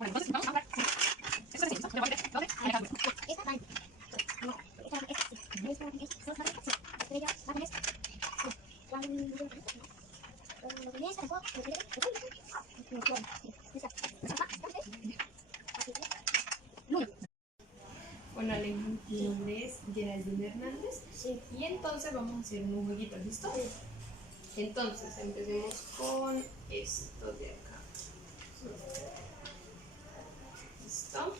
Bueno, entonces vamos a hablar. Esto es sencillo, ¿no? Hola, mi nombre es Geraldine Hernández. Sí. Y entonces vamos a hacer un jueguito, ¿listo? Entonces empecemos con esto de acá. ¿Listo?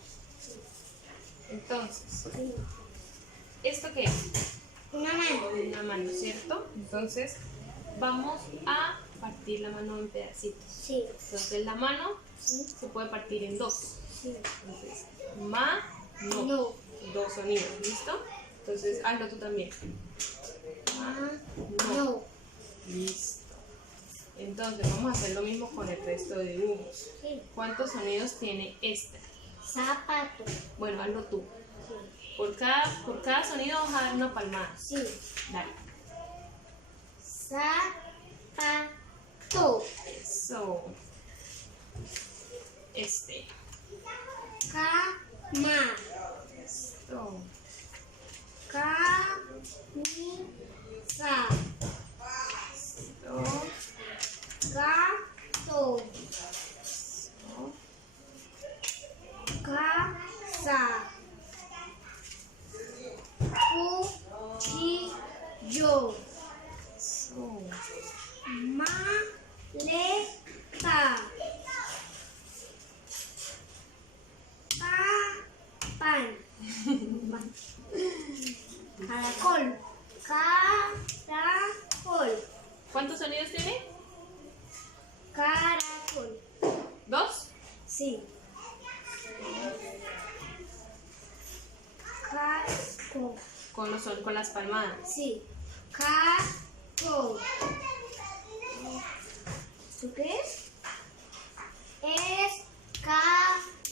Entonces, ¿esto qué es? Una mano. Una mano, ¿cierto? Entonces vamos a partir la mano en pedacitos. Sí. Entonces la mano Sí. se puede partir en dos. Sí. Entonces, ma, no. No. Dos sonidos, ¿listo? Entonces hazlo tú también. Ma, No. Listo. Entonces vamos a hacer lo mismo con el resto de dibujos. Sí. ¿Cuántos sonidos tiene esta? Zapato. Bueno, hazlo tú. Sí. Por cada sonido vamos a dar una palmada. Sí. Dale. Zapato. Eso. Este. Cama. Esto. Camisa. Esto. Gato. Esto. Casa. Cuchillo. Eso. Maleta. Pan. Caracol. Caracol. ¿Cuántos sonidos tiene? Caracol. ¿Dos? Sí. Casco. Con las palmadas. Sí. Casco. ¿Esto qué es?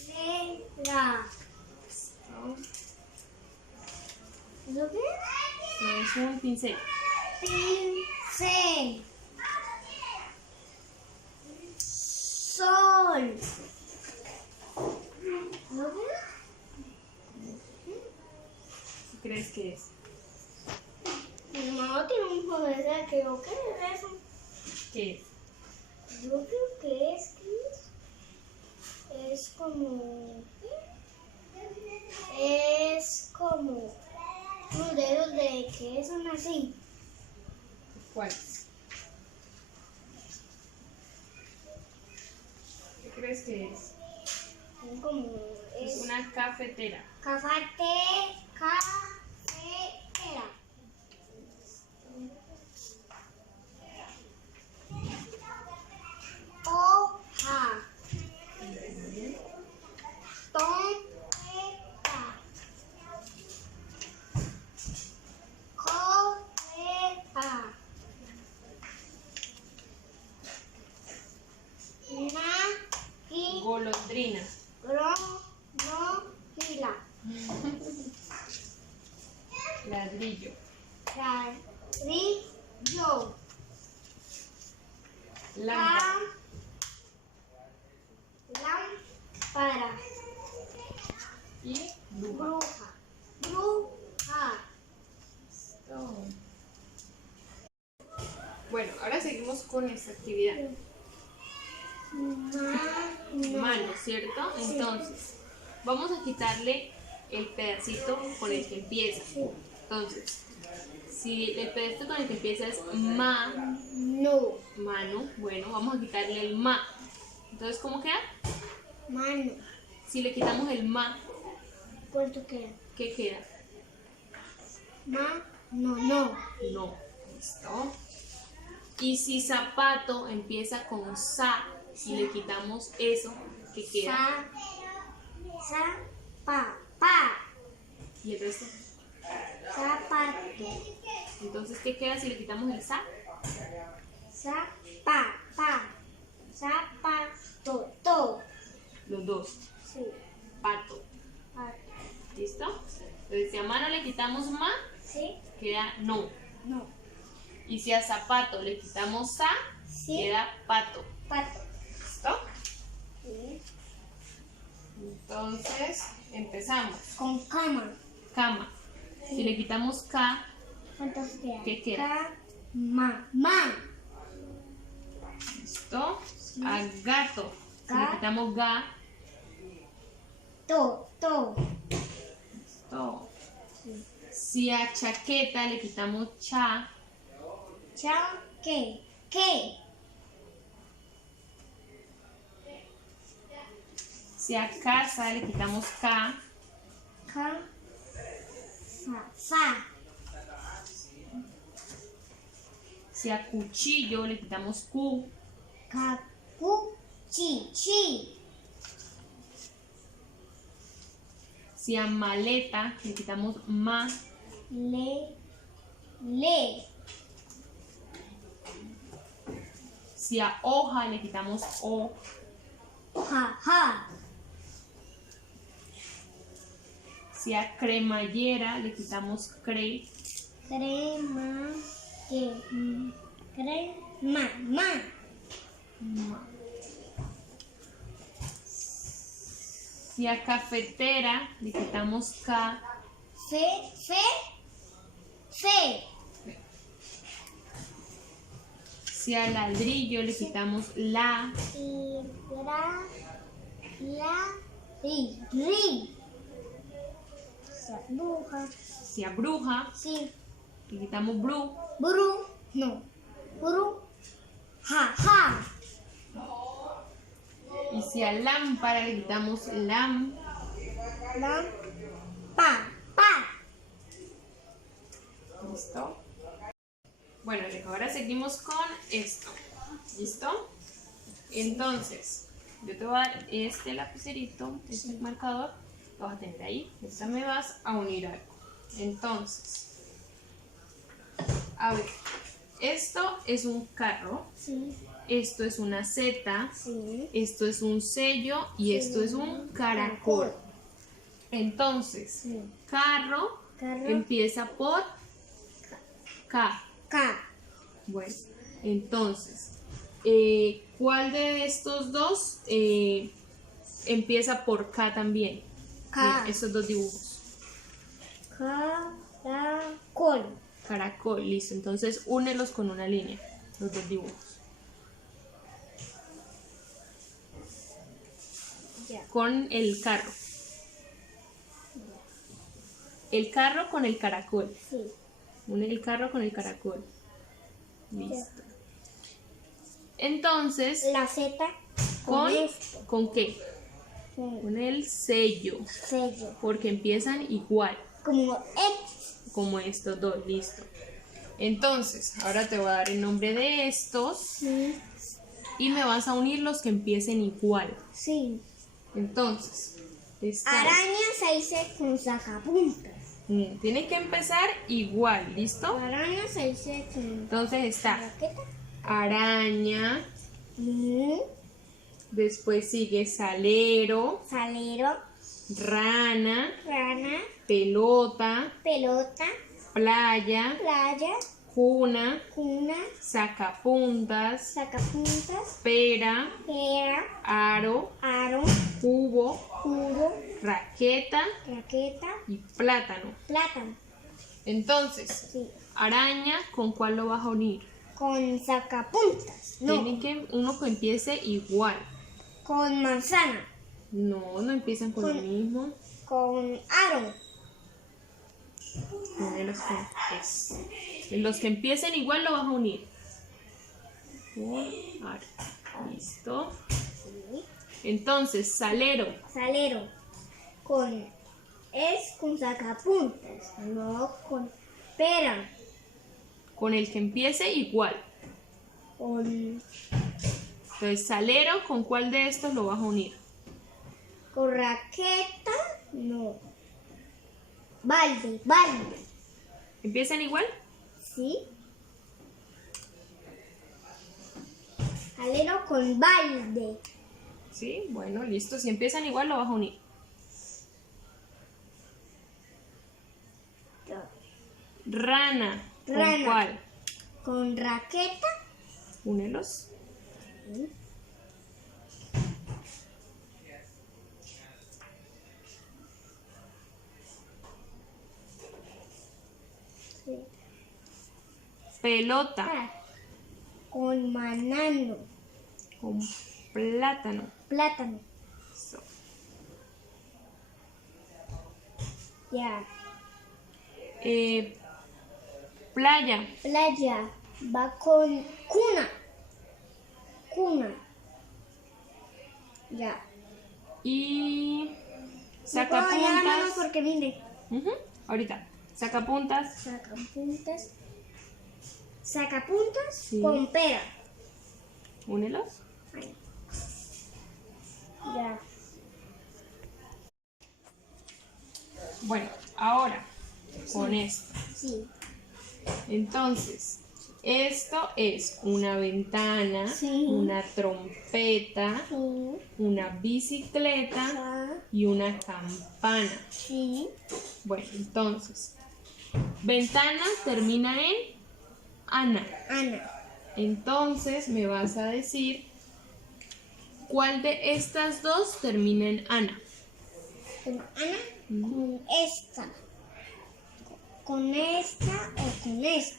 Escalera. Esto. ¿Eso qué es? No, es un pincel. Pincel. Sol. ¿Eso qué es? ¿Qué crees que es? Mi hermano tiene un poder que yo creo que es eso. ¿Qué es? Yo creo que es como, es como unos dedos de que son así. ¿Cuál es? ¿Qué crees que es? Son como, Es es una cafetera. cafetera. Hoja. Trompeta. Coleta. Golondrina. Gronofila. Ladrillo. Ladrillo. Lámpara. Lámpara. Y bruja. Bruja. Bruja. Esto. Bueno, ahora seguimos con esta actividad. Mano, ¿cierto? Sí. Entonces, vamos a quitarle el pedacito con el que empieza. Sí. Entonces, si el pedacito con el que empieza es ma, No. mano, bueno, vamos a quitarle el ma. Entonces, ¿cómo queda? Mano. Si le quitamos el ma, ¿Cuánto queda? ¿qué queda? No. No. No. ¿Listo? Y si zapato empieza con sa, y le quitamos eso, ¿qué queda? Pa. ¿Y el resto? Zapato. Entonces, ¿qué queda si le quitamos el sa? Zapato. To. Los dos. Sí. Pato. Pato. ¿Listo? Entonces, si a mano le quitamos ma, Sí. queda no. No. Y si a zapato le quitamos sa, Sí. queda pato. Pato. ¿Listo? Sí. Entonces, empezamos. Con cama. Cama. Si le quitamos K, ¿Cuántos quedan? ¿qué queda? Ma. ¿Listo? A gato. Si le Ga. quitamos Ga, To. listo. Si a chaqueta le quitamos Cha, Cha. ¿Qué? si a casa le quitamos K, Ca. Sa. si a cuchillo le quitamos Q, Ca. Cu. Chi. si a maleta le quitamos Ma, Le. si a hoja le quitamos O, Ja. si a cremallera le quitamos Cre, Crema. Crema. Ma. Si a cafetera le quitamos K, Fe. si a ladrillo le quitamos La, Y ri. Bruja. si a bruja Sí. le quitamos Bru, Buru. No. Buru. Ja. y si a lámpara le quitamos Lam, Lam. Pa. ¿listo? Bueno, ahora seguimos con esto, ¿listo? Entonces, yo te voy a dar este lapicerito, este marcador, lo vas a tener ahí, esta me vas a unir algo. Entonces, a ver, esto es un carro, Sí. esto es una Z, Sí. esto es un sello y esto es un caracol. Entonces, Sí. carro Carro. empieza por K. Ca. Bueno, entonces, ¿cuál de estos dos empieza por K también? K. Mira, esos dos dibujos. Caracol. Caracol, listo. Entonces, únelos con una línea, los dos dibujos. Ya. Con el carro. El carro con el caracol. Sí. Une el carro con el caracol. Listo. Entonces, La Z ¿con, con esto. ¿con qué? Sí. Con el sello, Sello. porque empiezan igual, Como X. como estos dos, listo. Entonces, ahora te voy a dar el nombre de estos Sí. y me vas a unir los que empiecen igual. Sí. Entonces, Araña se dice con sacapuntas. tiene que empezar igual, ¿listo? Araña se dice con Entonces está raqueta. araña, Mm. después sigue salero, Salero. rana, Rana. pelota, Pelota. playa, Playa. cuna, Cuna. sacapuntas, Sacapuntas. pera, Pera. aro, Aro. cubo, Cubo. raqueta Raqueta. y plátano. Plátano. Entonces, Sí. araña, ¿con cuál lo vas a unir? Con sacapuntas. No. Tiene que uno que empiece igual. Con manzana. No, no empiezan con lo mismo. Con aro. Únelos con eso. En los que empiecen igual lo vas a unir. Con aro. Listo. Sí. Entonces, salero. Salero. Con sacapuntas. No con pera. Con el que empiece igual. Con Entonces, salero, ¿con cuál de estos lo vas a unir? raqueta. No. Balde. ¿Empiezan igual? ¿Sí? Salero con balde. Sí, bueno, listo. Si empiezan igual, lo vas a unir. Rana. ¿Con Rana. cuál? Con raqueta. Únelos. pelota. Con banano. Con plátano. Plátano. Eso. Ya. Playa. Playa. Va con cuna. Cuna. Ya. Y No puedo hallar la mano sacapuntas. porque mire. Ujú, ahorita. Sacapuntas. Sacapuntas. Sacapuntas Sí. con pera. Únelos. Ay. Ya. Bueno, ahora con esto. Sí. Entonces, esto es una ventana, Sí. una trompeta, Sí. una bicicleta Ah, y una campana. sí. Bueno, entonces, ventana termina en Ana. Ana. Entonces me vas a decir cuál de estas dos termina en Ana. Con Ana. Con esta. Con esta o con esta.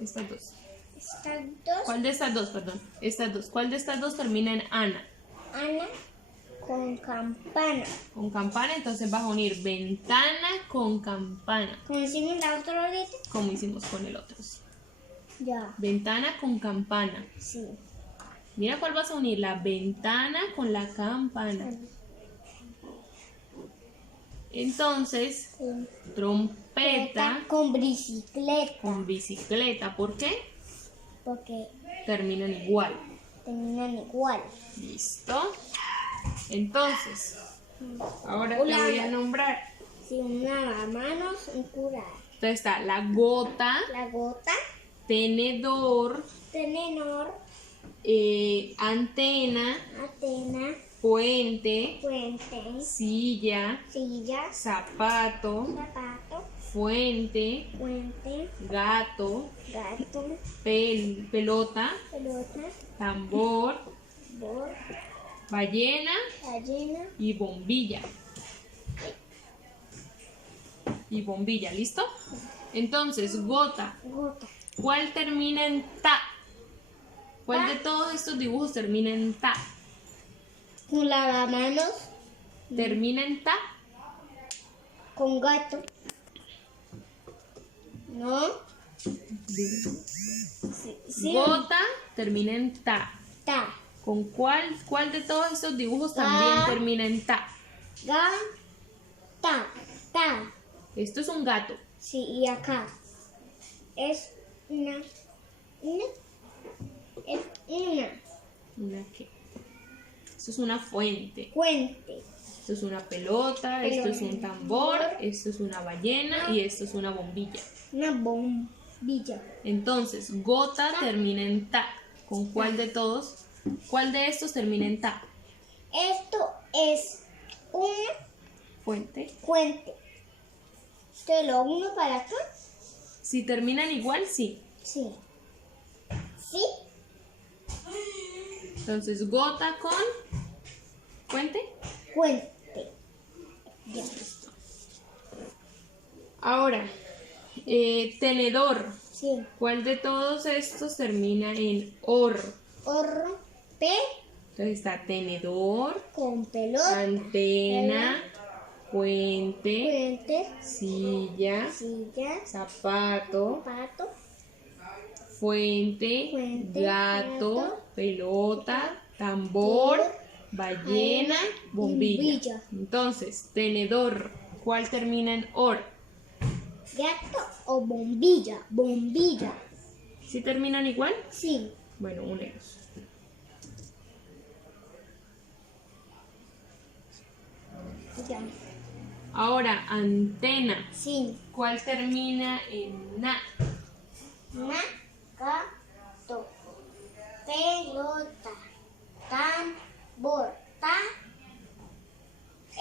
Estas dos. Estas dos. ¿Cuál de estas dos, perdón? Estas dos. ¿Cuál de estas dos termina en Ana? Ana con campana. Con campana, entonces vas a unir ventana con campana, Como hicimos la otra ahorita. como hicimos con el otro. Sí. Ya. Ventana con campana. Sí. Mira cuál vas a unir, la ventana con la campana. Entonces, Sí. trompeta Con bicicleta. con bicicleta. ¿Por qué? Porque Terminan igual. terminan igual. ¿Listo? Entonces, ahora te Hola. voy a nombrar. Si una manos, un curar. Entonces está la gota, La gota, tenedor, tenedor, antena, antena, puente, puente, silla, silla, zapato, zapato, fuente, puente, gato, gato, pelota, pelota, tambor, bor, ballena ballena, y bombilla. Y bombilla, ¿listo? Entonces, gota, gota. ¿cuál termina en ta? ¿Cuál Ta. de todos estos dibujos termina en ta? Con lavamanos, ¿Termina en ta? con gato. ¿No? Sí, sí. Gota termina en ta. Ta, ¿Con cuál de todos estos dibujos Ta. también termina en ta? ga, ta, ta. Esto es un gato. Sí, y acá es una, es una ¿Una qué? Esto es una fuente. fuente. Esto es una pelota, esto es un tambor, esto es una ballena y esto es una bombilla. Una bombilla. Entonces, gota termina en ta. ¿Con cuál de todos? ¿Cuál de estos termina en ta? Esto es una Fuente. fuente. Te lo uno para acá. Si terminan igual, sí. Sí. Sí. Entonces, gota con fuente. Fuente. Ya. Ahora, tenedor. Sí. ¿Cuál de todos estos termina en or? Horro. P Entonces está tenedor, con pelota. antena, puente, Fuente. silla, Silla. zapato, Pato. fuente, Fuente, gato, gato, pelota, tambor, ballena, bombilla. bombilla. Entonces, tenedor, ¿cuál termina en or? Gato o bombilla. Bombilla. ¿Sí terminan igual? Sí. Bueno, únelos. Ya. Ahora, antena, Sí. ¿cuál termina en na? Na, gato, pelota, tambor, ta.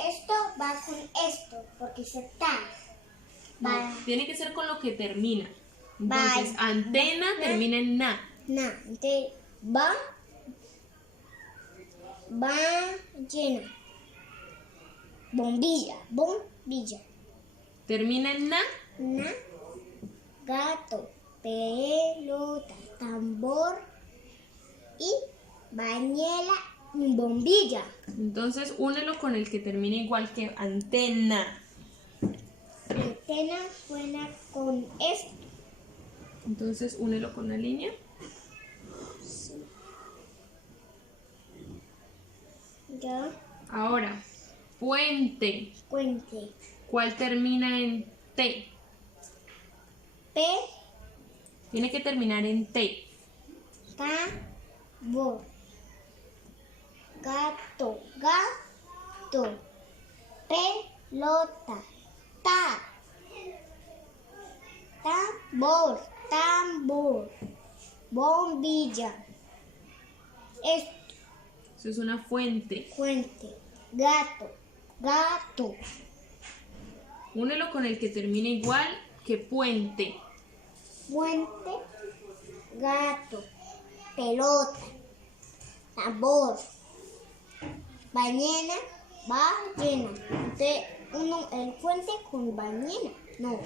Esto va con esto, porque se ta. No, Va, tiene que ser con lo que termina. Entonces, Va- antena termina en na. na, entonces va llena. Bombilla, bombilla. Termina en na. Na, gato, pelota, tambor y bañera y bombilla. Entonces, únelo con el que termine igual que antena. Antena suena con esto. Entonces, únelo con la línea. Ya, Ahora, puente. puente. ¿Cuál termina en T? P, Tiene que terminar en T. tambor. Gato, gato. Pelota, tambor, tambor. Bombilla. Esto, Eso es una fuente. fuente. Gato, gato. Únelo con el que termine igual que puente. Fuente, gato, pelota, tambor, ballena, ballena. Entonces, el puente con ballena, no,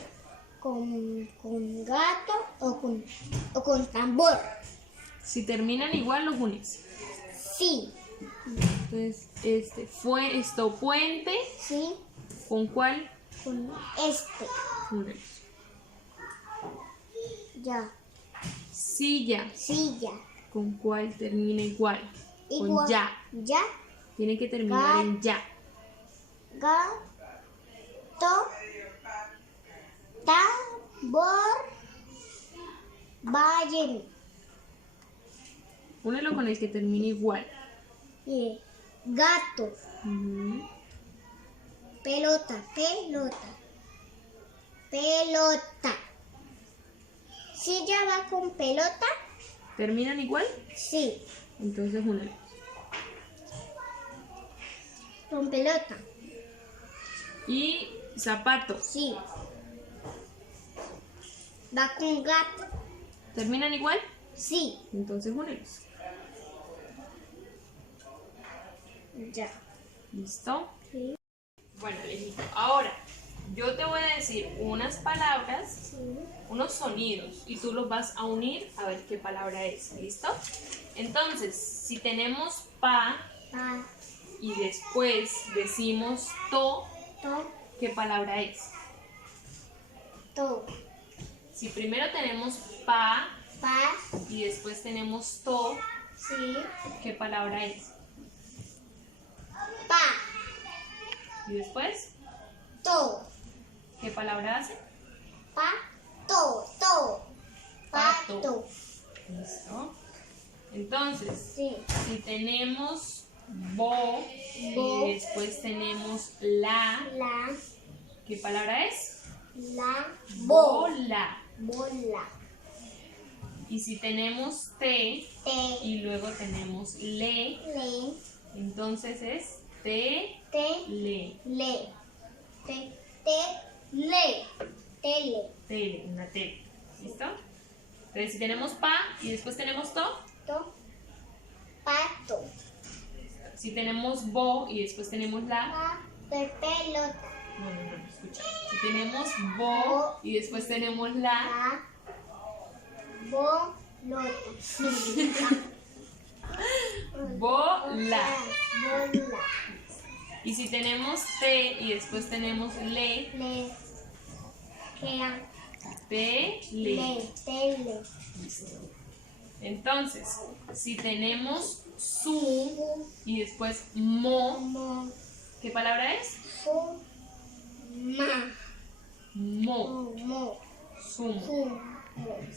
con gato o con tambor. Si terminan igual, los unes. Sí, Entonces, esto puente, sí, ¿con cuál? con este, Únelos. ya, Silla, silla, ¿con cuál termina igual? Con igual, ya. ya, Tiene que terminar en ya. gato, tambor, ballena. Únelo con el que termine igual. Gato, Ujú. pelota, pelota, pelota. ¿Sí ya va con pelota? ¿Terminan igual? Sí, Entonces únelo. con pelota. Y zapatos. Sí. Va con gato. ¿Terminan igual? Sí, Entonces únelos. ya. ¿Listo? Sí, Bueno, Alejito, ahora yo te voy a decir unas palabras, sí. unos sonidos, y tú los vas a unir a ver qué palabra es. ¿Listo? Entonces, si tenemos pa Pa, y después decimos to, to, ¿qué palabra es? to. Si primero tenemos pa Pa, y después tenemos to, sí. ¿qué palabra es? Pa, Y después, to. ¿qué palabra hace? Pa, to, to. Pato. Pato. ¿Listo? Entonces, Sí. si tenemos bo Bo. y después tenemos la, La, ¿qué palabra es? la, bo. Bola. Bola. Y si tenemos te Te, y luego tenemos le, le, entonces es te, te, le, le. Le. Tele. tele, una tele. ¿Listo? Entonces si tenemos pa y después tenemos to, To. Pato. si tenemos bo y después tenemos la, Pa, de pelota. no, escucha. Si tenemos bo y después tenemos la, Pa, bolota. bola. Bola. Y si tenemos te y después tenemos le, Le. Queda. tele. Le. Tele. Entonces, si tenemos su y después mo, Mo. ¿qué palabra es? Fu. Ma. Mo, Mo. sumo. Fumo.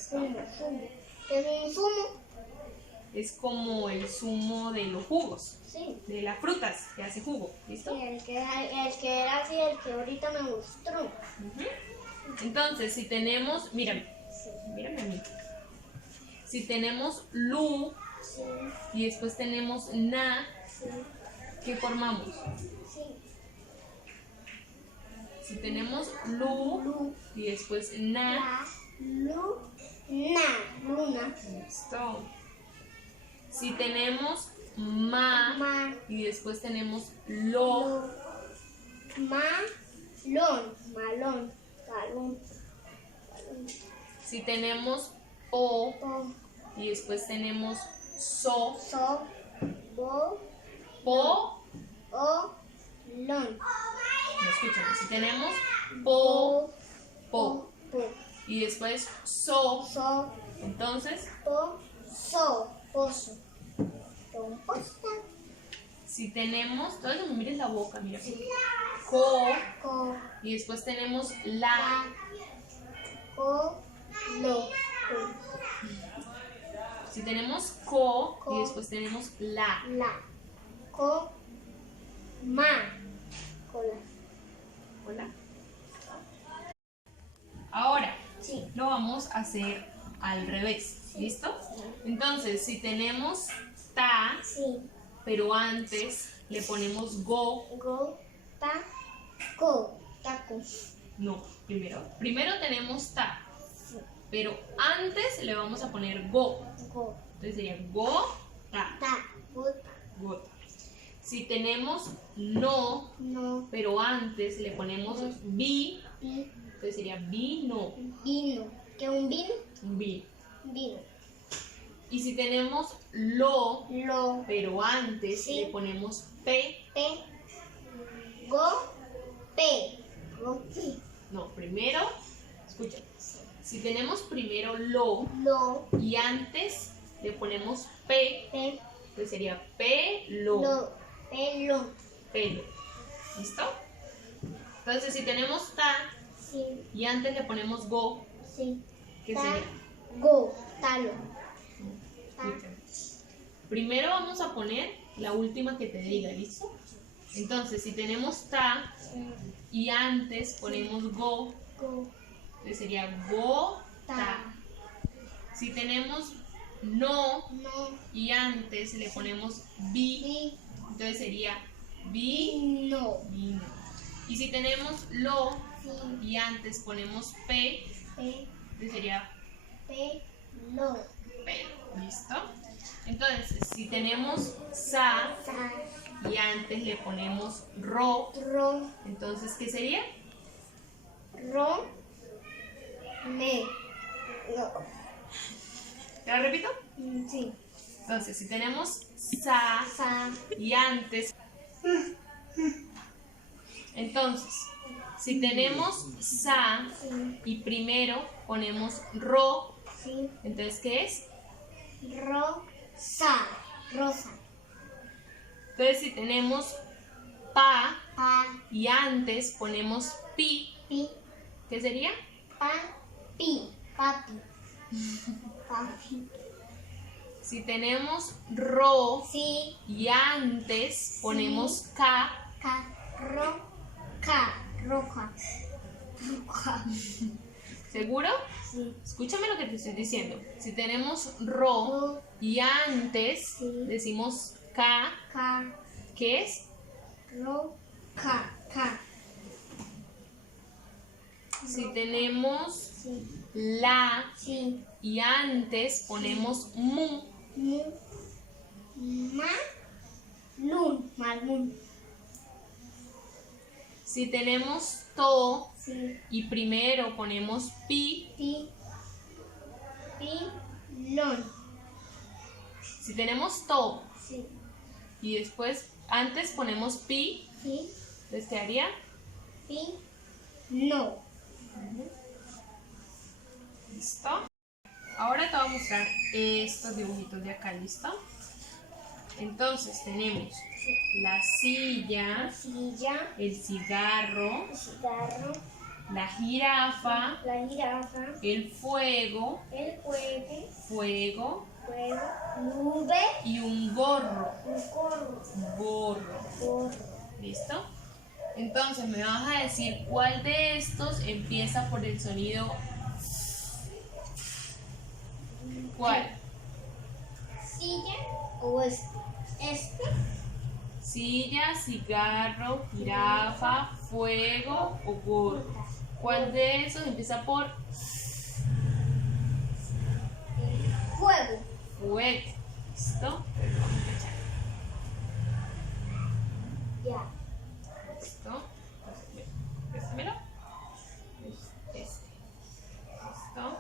Fumo. Fumo. ¿Es un fumo? Es como el zumo de los jugos, Sí. de las frutas que hace jugo. ¿Listo? Sí, el que era así, el que ahorita me mostró. Ujú. Entonces, si tenemos, mírame a mí. Si tenemos lu Sí, y después tenemos na, sí, ¿qué formamos? sí. Si tenemos lu y después na, La, luna. listo. Si tenemos ma Ma, y después tenemos lo, malón. Balón. Si tenemos po po, y después tenemos so, so, bo, po, o, lon. no escuchan, si tenemos po, po po, y después so, so, entonces po, so, pozo. Composta, si tenemos, todo eso me mires la boca, mira, co co, y después tenemos la, la, co, lo, co, si tenemos co Co. y después tenemos la, co, ma, cola. hola. Ahora Sí. lo vamos a hacer al revés, ¿listo? Entonces, si tenemos ta, Sí. pero antes le ponemos go, Go, ta, co, taco. no, primero tenemos ta, Sí. pero antes le vamos a poner go, Go, entonces sería go, ta, ta, gota. gota. Si tenemos no, No, pero antes le ponemos vi, pi, entonces sería vino, vino. ¿Qué un vino? vi. Vino. Y si tenemos lo, Lo, pero antes Sí. le ponemos p, pe, go, pe. Go, pi. no, primero, escucha, si tenemos primero lo Lo, y antes le ponemos p, pe, entonces sería pelo, lo, pelo. pelo, ¿listo? Entonces si tenemos ta Sí, y antes le ponemos go, sí. ¿qué Ta, sería? go, talo. Ta, Escucha. Primero vamos a poner la última que te diga, ¿listo? Entonces si tenemos ta sí. y antes ponemos go, Go, entonces sería go, ta. ta. Si tenemos no No, y antes le ponemos vi, vi, entonces sería vi, no. vino. Y si tenemos lo Sí, y antes ponemos p, pe, entonces sería pe, lo. pelo, ¿listo? Entonces, si tenemos sa Sa, y antes le ponemos ro, ro, entonces ¿qué sería? ro, le. No. ¿Te lo repito? Sí. Entonces, si tenemos sa Sa, y antes, entonces, si tenemos sa sí, y primero ponemos ro, sí. entonces ¿qué es? Rosa, rosa. Entonces, si tenemos pa Pa, y antes ponemos pi, pi, ¿qué sería? pa, pi, papi. Papi. Si tenemos ro Sí, y antes ponemos ka, ca, ro, ca, roca. Roca. ¿seguro? Sí. Escúchame lo que te estoy diciendo. Si tenemos ro Ro, y antes Sí. decimos ka, ca, ¿qué es? ro, ca, ca. Si tenemos Sí, la sí. y antes ponemos mu, Mu, ma, lun, malmun. si tenemos to Sí, y primero ponemos pi, pi, pi, lon. si tenemos to Sí, y después antes ponemos pi, sí, entonces quedaría pi, no. ¿listo? Ahora te voy a mostrar estos dibujitos de acá, ¿listo? Entonces tenemos la silla, Silla, el cigarro, cigarro, la jirafa, la jirafa, el fuego, el juegue, fuego fuego, nube, y un gorro, un gorro, gorro, gorro. ¿listo? Entonces me vas a decir cuál de estos empieza por el sonido. ¿Cuál? Silla o este, Silla, cigarro, jirafa, fuego o gorro. ¿Cuál de esos empieza por fuego. fuego? ¿Listo? Ya. ¿Listo? Préstamelo. Este. ¿Listo?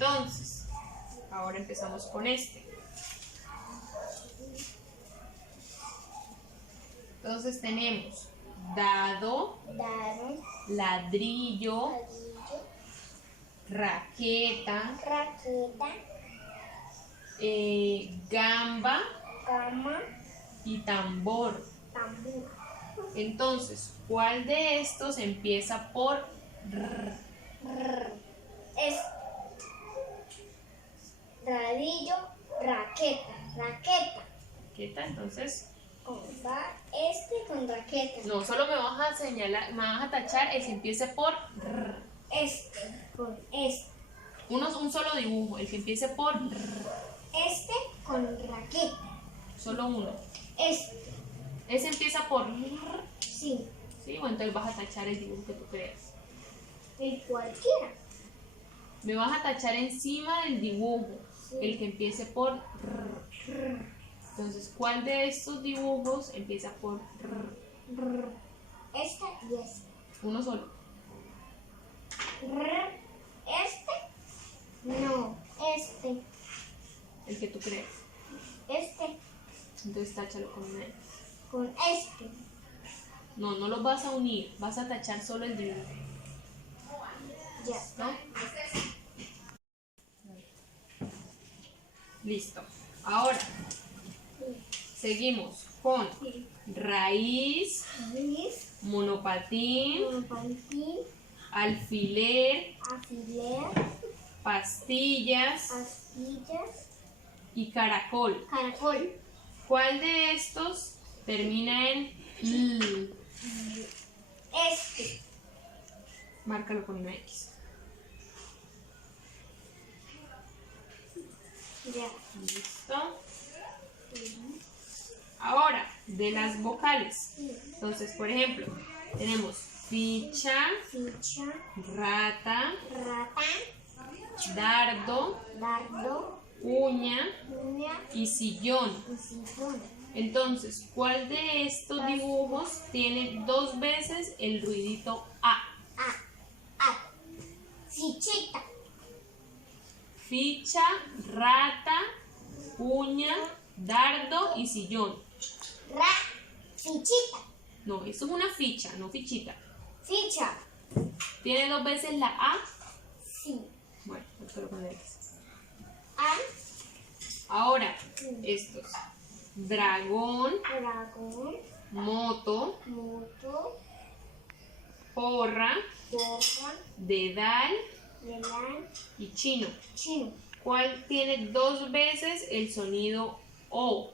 Entonces, ahora empezamos con este. Entonces tenemos dado, Dado, ladrillo, ladrillo, raqueta, raqueta, gamba cama, y tambor. tambor. Entonces, ¿cuál de estos empieza por r? Es ladrillo, raqueta, raqueta. Raqueta, entonces, Va este con raqueta. no, solo me vas a señalar, me vas a tachar el que empiece por r. Este con este. Un solo dibujo, el que empiece por r. Este con raqueta. Solo uno. Este, Ese empieza por r. sí. ¿Sí? O entonces vas a tachar el dibujo que tú creas. El cualquiera. Me vas a tachar encima del dibujo, Sí. el que empiece por r. Entonces, ¿cuál de estos dibujos empieza por r? Este y este. Uno solo. Este. No, este. El que tú creas. Este Entonces, táchalo con una X. con este. No, no los vas a unir. Vas a tachar solo el dibujo. Ya. ¿No? Listo. Ahora, seguimos con raíz, Gris, monopatín, monopatín, alfiler, alfiler, pastillas astillas, y caracol. caracol. ¿Cuál de estos termina en l? Este. Márcalo con una X. Ya. Listo. Ahora, de las vocales. Entonces, por ejemplo, tenemos ficha, Ficha, rata, rata, dardo, dardo, uña uña y sillón. y sillón. Entonces, ¿cuál de estos dibujos tiene dos veces el ruidito A? Fichita, Ficha, rata, uña, dardo y sillón. fichita, No, eso es una ficha, no fichita. ficha. ¿Tiene dos veces la A? Sí. Bueno, espero poner X. A, Ahora, estos. Dragón, dragón, moto, moto, porra, porra, dedal delán, y chino. chino. ¿Cuál tiene dos veces el sonido O?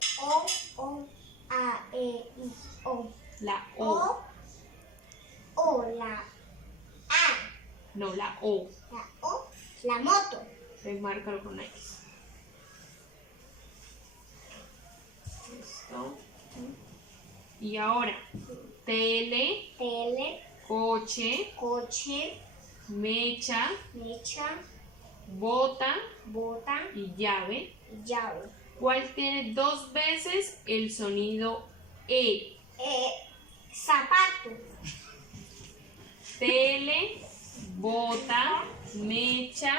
O, A, E, I, O. La O. La A, No, la O. la moto. Entonces, márcalo con una X. Listo. Y ahora, tele, Tele, coche, coche, mecha, mecha, bota bota, y llave. llave. ¿Cuál tiene dos veces el sonido E? Zapato, Tele, bota, mecha,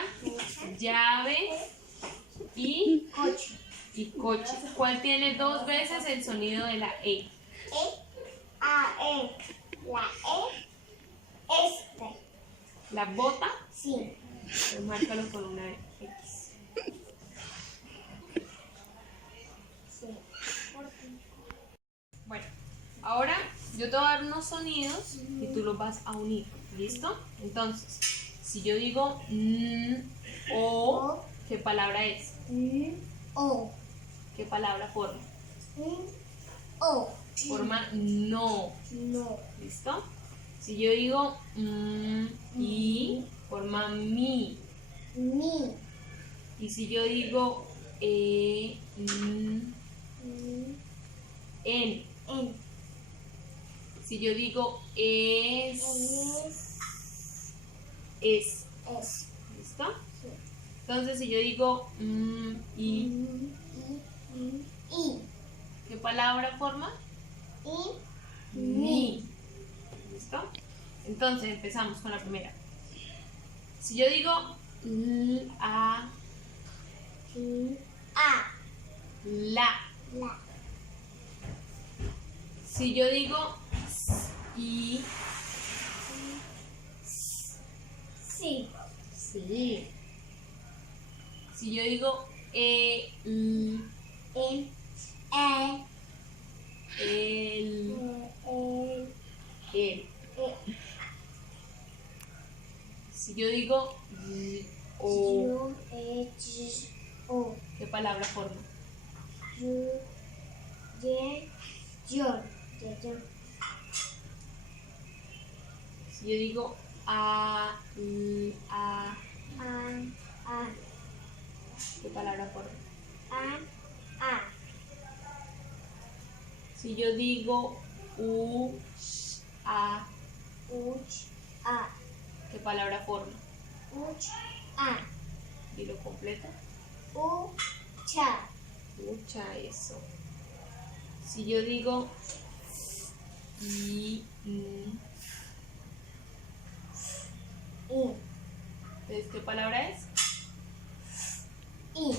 llave y coche. coche. ¿Cuál tiene dos veces el sonido de la E? La E, este. La bota, Sí. pues márcalo con una X. Sí. Bueno, ahora yo te voy a dar unos sonidos y tú los vas a unir. ¿Listo? Entonces, si yo digo o, ¿qué palabra es? O. ¿Qué palabra forma? O. Forma no. No. ¿Listo? Si yo digo y, forma mi. Mi. Y si yo digo en. En. Si yo digo es. Es. ¿Listo? Sí. Entonces, si yo digo y, I. ¿qué palabra forma? I. Mi. ¿Listo? Entonces, empezamos con la primera. Si yo digo A, A. la. La. Si yo digo I, Sí. sí. Si yo digo En. E. el, El. el. Si yo digo o, O. ¿qué palabra forma? Yo. Yo. Si yo digo a, A. ¿qué palabra forma? A. Si yo digo a, Uch. A. ¿qué palabra forma? Uch. A. Y lo completo. Ucha. Mucha eso. Si yo digo I. entonces, ¿qué palabra es? I.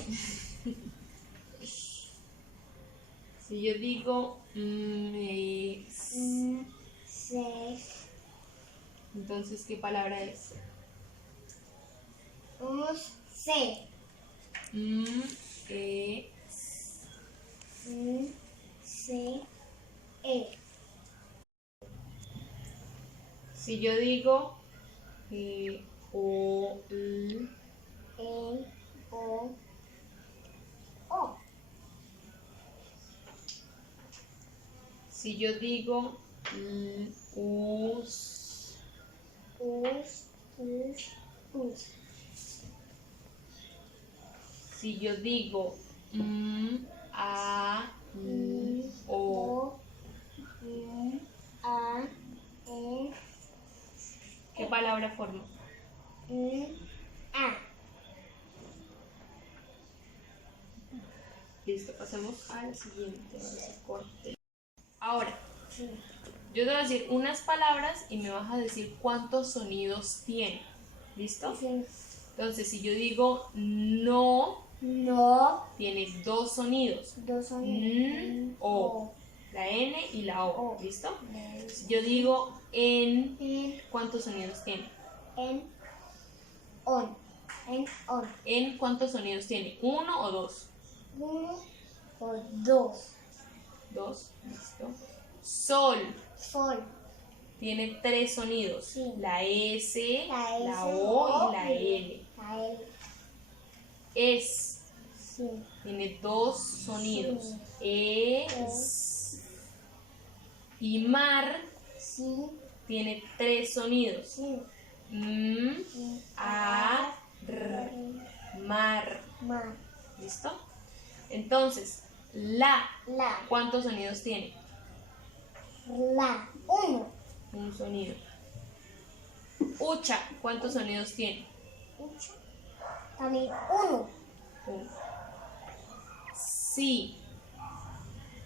Si yo digo Se. entonces, ¿qué palabra es? Se. Se. Si yo digo o, O. si yo digo us, si yo digo a, o, A. E. ¿qué palabra forma? A. Listo, pasemos al siguiente. Vamos a corte. Ahora, yo te voy a decir unas palabras y me vas a decir cuántos sonidos tiene. ¿Listo? Entonces, si yo digo no, No. tiene dos sonidos. Dos O. La N y la O. O. ¿Listo? Si yo digo en, En. ¿cuántos sonidos tiene? En. On. En. On. En, ¿cuántos sonidos tiene? ¿Uno o dos? Uno o dos. Dos. ¿Listo? Sol. Sol. Tiene tres sonidos. Sí. La S, La la S, O y la L. La L. Es. Sí. Tiene dos sonidos. Sí. Es. Y mar Sí. tiene tres sonidos. Sí. A, R. Mar. Ma. ¿Listo? Entonces, la. La. ¿Cuántos sonidos tiene? La. Uno. Un sonido. Ucha. ¿Cuántos sonidos tiene? Ocho. También uno. Uno. Sí.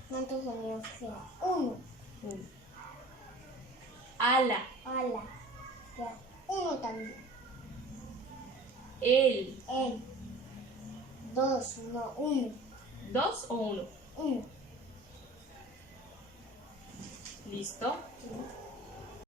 ¿Cuántos sonidos tiene? Uno. Uno. Ala. Ala. Ya. Uno también. El. El. Dos. No. Uno. ¿Dos o uno? Uno. ¿Listo? Sí.